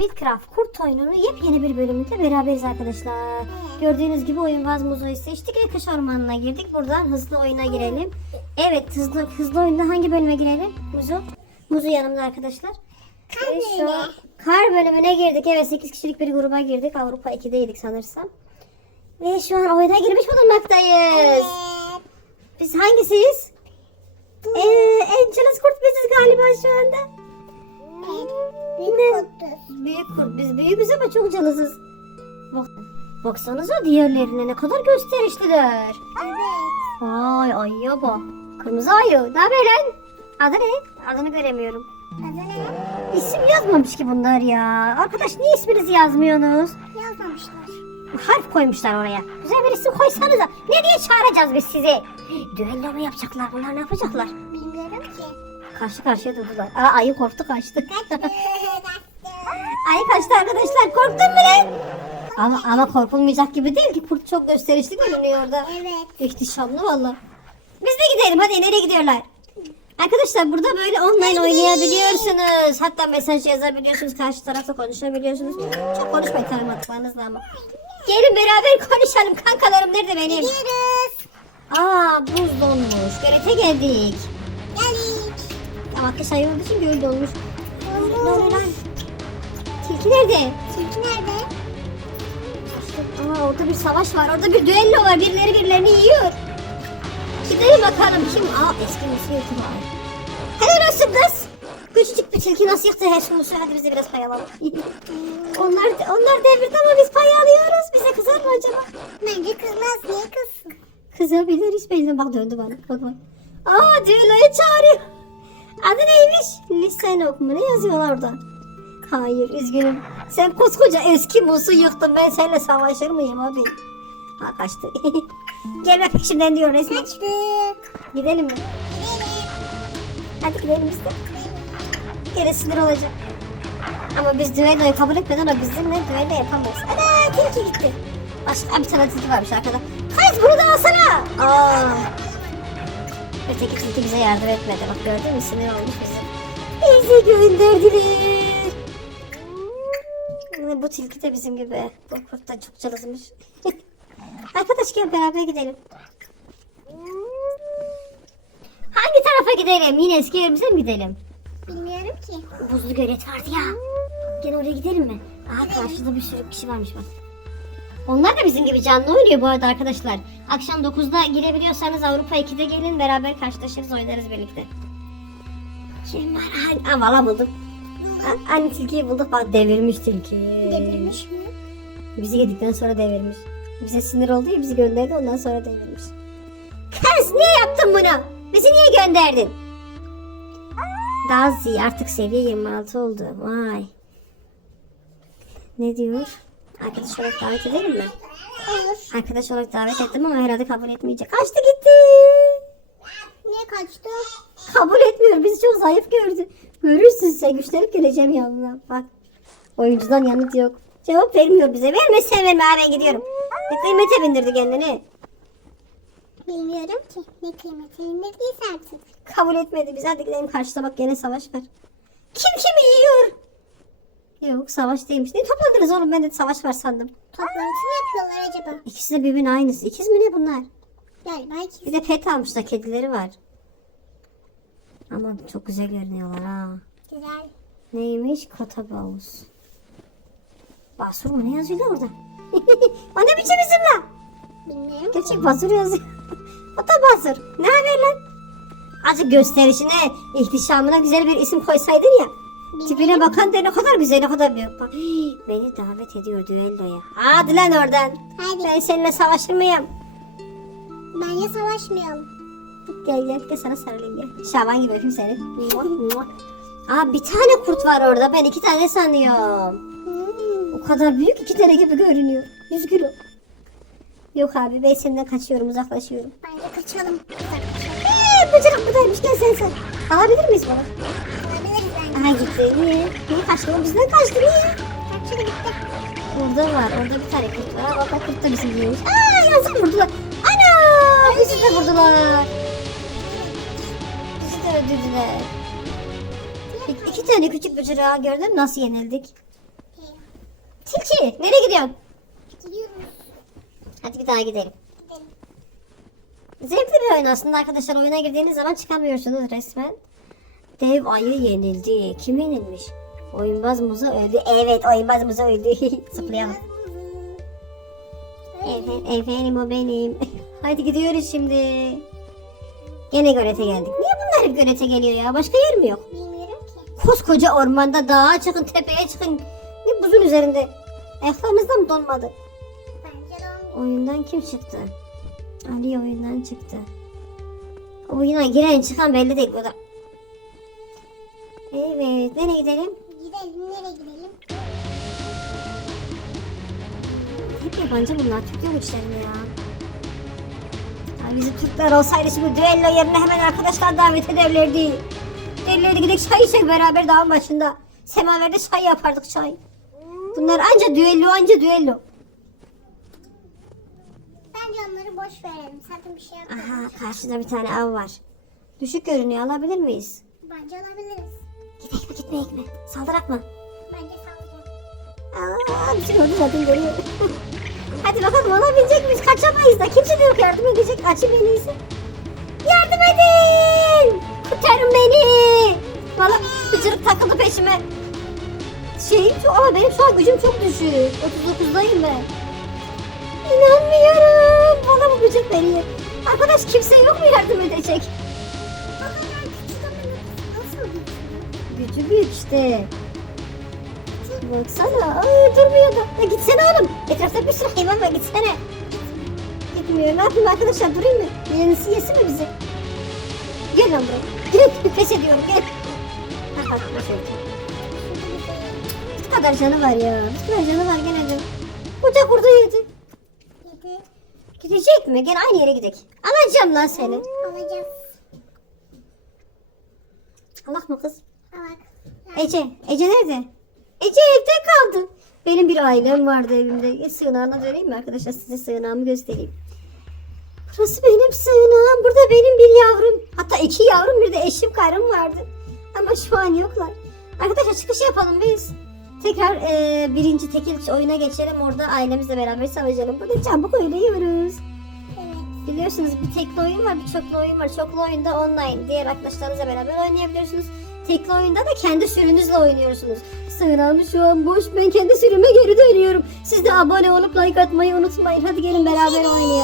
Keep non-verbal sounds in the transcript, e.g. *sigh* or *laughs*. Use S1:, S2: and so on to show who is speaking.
S1: Wildcraft kurt oyununu yepyeni bir bölümünde beraberiz arkadaşlar. Gördüğünüz gibi oyun gaz muzoyu seçtik ve kış ormanına girdik. Buradan hızlı oyuna girelim. Evet hızlı hızlı oyunda hangi bölüme girelim? Muzo. Muzo yanımda arkadaşlar.
S2: Kar
S1: Ve şu an
S2: bölümü.
S1: kar bölümüne girdik. Evet 8 kişilik bir gruba girdik. Avrupa 2'deydik sanırsam. Ve şu an oyuna girmiş bulunmaktayız.
S2: Evet.
S1: Biz hangisiyiz? Ee, Angeles kurt biziz galiba şu anda.
S2: Büyük.
S1: Büyük kurt. Biz büyüğüz ama çok canısız. Bak, baksanıza diğerlerine ne kadar gösterişliler.
S2: Evet.
S1: Vay ayıya bak. Kırmızı ayı. Ne haber lan? Adı ne? Adını göremiyorum.
S2: Adı ne?
S1: İsim yazmamış ki bunlar ya. Arkadaş niye isminizi yazmıyorsunuz?
S2: Yazmamışlar.
S1: Harf koymuşlar oraya. Güzel bir isim koysanıza. Ne diye çağıracağız biz sizi? Düello mu yapacaklar? Bunlar ne yapacaklar? Karşı karşıya durdular. Aa ayı korktu *laughs* kaçtı. Ayı kaçtı arkadaşlar. Korktun mu lan? Ama, ama korkulmayacak gibi değil ki. Kurt çok gösterişli görünüyor orada.
S2: evet.
S1: İhtişamlı valla. Biz de gidelim hadi nereye gidiyorlar? Arkadaşlar burada böyle online oynayabiliyorsunuz. Hatta mesaj yazabiliyorsunuz. Karşı tarafta konuşabiliyorsunuz. Çok konuşmayın tanımadıklarınızla ama. Gelin beraber konuşalım. Kankalarım nerede benim?
S2: Gidiyoruz.
S1: Aa buz donmuş. Geldik.
S2: Geldik.
S1: Ayı olduğu için göl donmuş. Ne oluyor lan? Tilki nerede?
S2: Tilki nerede?
S1: Aa orada bir savaş var. Orada bir düello var. Birileri birilerini yiyor. Gidelim bakalım kim? Aa eski musu yıktı var. Helal olsun kız. Küçücük bir tilki nasıl yıktı her şey musu? Hadi biz de biraz pay alalım. *laughs* onlar, onlar devirdi ama biz pay alıyoruz. Bize kızar mı acaba?
S2: Bence kızmaz. Niye kızsın?
S1: Kızabilir hiç belli. Bak döndü bana. Bak bak. Aa düelloya çağırıyor. Adı neymiş? Listen ok mu? Ne yazıyorlar orada? Hayır üzgünüm. Sen koskoca eski musu yıktın. Ben seninle savaşır mıyım abi? Ha kaçtı. *laughs* Gelme peşimden diyor resmen.
S2: Kaçtık.
S1: Gidelim mi?
S2: Gidelim.
S1: Hadi gidelim de. Gene sinir olacak. Ama biz düelloyu kabul etmeden o bizimle düello yapamayız. Ana tilki gitti. Başka bir tane tilki varmış arkada. Kayız bunu da alsana. Aa. Öteki tilki bize yardım etmedi. Bak gördün mü sinir olmuş bize. Bizi gönderdiler. Bu tilki de bizim gibi. Bu kurt da çok çalışmış. *laughs* Arkadaş gel beraber gidelim. Hangi tarafa gidelim? Yine eski yerimize mi gidelim?
S2: Bilmiyorum ki.
S1: Buzlu gölet vardı ya. Gel oraya gidelim mi? Aa karşıda bir sürü kişi varmış bak. Onlar da bizim gibi canlı oynuyor bu arada arkadaşlar. Akşam 9'da girebiliyorsanız Avrupa 2'de gelin beraber karşılaşırız oynarız birlikte. Kim var? Aa valla buldum. Anne tilkiyi bulduk bak devirmiş tilki.
S2: Devirmiş mi?
S1: Bizi yedikten sonra devirmiş. Bize sinir oldu ya bizi gönderdi ondan sonra devirmiş. Kız niye yaptın bunu? Bizi niye gönderdin? Dazi artık seviye 26 oldu. Vay. Ne diyor? Arkadaş olarak davet edelim mi?
S2: Olur.
S1: Arkadaş olarak davet ettim ama herhalde kabul etmeyecek. Kaçtı gitti.
S2: Niye kaçtı?
S1: Kabul etmiyor. Bizi çok zayıf gördü. Görürsün sen güçlenip geleceğim yanına. Bak. Oyuncudan yanıt yok. Cevap vermiyor bize. Verme abi ben gidiyorum. Bir kıymete bindirdi kendini.
S2: Bilmiyorum ki. Ne kıymeti indirdiyse artık.
S1: Kabul etmedi. Biz hadi gidelim karşıda bak gene savaş var. Kim kimi yiyor? Yok savaş değilmiş. Ne topladınız oğlum ben de savaş var sandım.
S2: Toplantı mı yapıyorlar acaba?
S1: İkisi de birbirinin aynısı. İkiz mi ne bunlar?
S2: Galiba ikisi.
S1: Bir de pet almışlar kedileri var. Ama çok güzel görünüyorlar ha.
S2: Güzel.
S1: Neymiş? Kotabavuz. Basur mu? Ne yazıyor orada? *laughs* o ne biçim isim lan?
S2: Bilmiyorum.
S1: Gerçek basur yazıyor. *laughs* Kotabasur. Ne haber lan? Azıcık gösterişine, ihtişamına güzel bir isim koysaydın ya. Tipine bakan da ne kadar güzel, ne kadar büyük. Bak, hii, beni davet ediyor düelloya. Hadi lan oradan.
S2: Hadi.
S1: Ben seninle savaşır mıyım?
S2: Bence savaşmayalım.
S1: Gel gel gel sana sarılayım gel. Şaban gibi öpeyim seni. Aa bir tane kurt var orada. Ben iki tane sanıyorum.
S2: Hmm.
S1: O kadar büyük iki tane gibi görünüyor. 100 kilo. Yok abi ben senden kaçıyorum uzaklaşıyorum.
S2: Bence kaçalım.
S1: Eee bıcırık buradaymış gel sen sen. Alabilir miyiz bunu? Aha gitti. Niye? Niye kaçtı? O bizden kaçtı niye?
S2: Kaçtı gitti.
S1: Orada var. Orada bir tane kurt var. Bak o kurt da bizim gibiymiş. Aa yazık vurdular. Ana bizi de vurdular. Bizi de öldürdüler. İki, tane küçük bıcırığa gördün mü nasıl yenildik? Tilki nereye gidiyorsun?
S2: Gidiyoruz.
S1: Hadi bir daha gidelim.
S2: Gidelim.
S1: Zevkli bir oyun aslında arkadaşlar. Oyuna girdiğiniz zaman çıkamıyorsunuz resmen. Dev ayı yenildi. Kim yenilmiş? Oyunbaz muza öldü. Evet oyunbaz muza öldü. *laughs* Zıplayalım. Evet, efendim o benim. *laughs* Hadi gidiyoruz şimdi. Gene görete geldik. Niye bunlar hep görete geliyor ya? Başka yer mi yok?
S2: Bilmiyorum ki.
S1: Koskoca ormanda dağa çıkın, tepeye çıkın. Ne buzun üzerinde. Ayaklarınızda mı donmadı?
S2: Bence de olmuyor.
S1: Oyundan kim çıktı? Ali oyundan çıktı. Oyuna giren çıkan belli değil bu da. Evet, nereye gidelim?
S2: Gidelim. Nereye gidelim?
S1: Hep yabancı bunlar, Türk yok içlerinde ya. ya. Bizim Türkler olsaydı şimdi düello yerine hemen arkadaşlar davet ederlerdi. Derlerdi gidelim çay içelim beraber dağın başında. Semaverde çay yapardık çay. Bunlar anca düello anca düello.
S2: Bence onları boş verelim. Zaten bir şey
S1: Aha
S2: yapmıyoruz.
S1: karşıda bir tane av var. Düşük görünüyor alabilir miyiz?
S2: Bence alabiliriz.
S1: Gidek mi gitmeyek mi? Saldırak mı?
S2: Bence saldıralım.
S1: Aa, bir şey oldu zaten görüyor. Hadi bakalım olabilecek miyiz? Kaçamayız da kimse de yok yardım edecek. Açın en iyisi. Yardım edin! Kurtarın beni! Valla bıcırık takıldı peşime. Şeyim çok ama benim şu an gücüm çok düşük. 39'dayım ben. İnanmıyorum. Valla bu bıcırık beni. Arkadaş kimse yok mu yardım edecek? Gücü büyük işte. Baksana. Aa, durmuyor da. Ya gitsene oğlum. Etrafta bir sürü hayvan var. Gitsene. Gitmiyor. Ne yapayım arkadaşlar? Durayım mı? Yenisi yesin mi bizi? Gel lan buraya. Gel. *laughs* Pes ediyorum. Gel. Ha ver. Bu kadar canı var ya. Bu kadar canı var gene de. Koca kurdu yedi.
S2: Yedi.
S1: Gidecek mi? Gene aynı yere gidek. Alacağım lan seni.
S2: Alacağız.
S1: Allah mı kız? Ece. Ece nerede? Ece evde kaldı. Benim bir ailem vardı evimde. Sığınağına döneyim mi arkadaşlar? Size sığınağımı göstereyim. Burası benim sığınağım. Burada benim bir yavrum. Hatta iki yavrum bir de eşim karım vardı. Ama şu an yoklar. Arkadaşlar çıkış yapalım biz. Tekrar eee, birinci tekil oyuna geçelim. Orada ailemizle beraber savaşalım. Burada çabuk oynuyoruz.
S2: Evet.
S1: Biliyorsunuz bir tekli oyun var, bir çoklu oyun var. Çoklu oyunda online diğer arkadaşlarınızla beraber oynayabiliyorsunuz. Tekli oyunda da kendi sürünüzle oynuyorsunuz. Sığınağım şu an boş. Ben kendi sürüme geri dönüyorum. Siz de abone olup like atmayı unutmayın. Hadi gelin beraber oynayalım.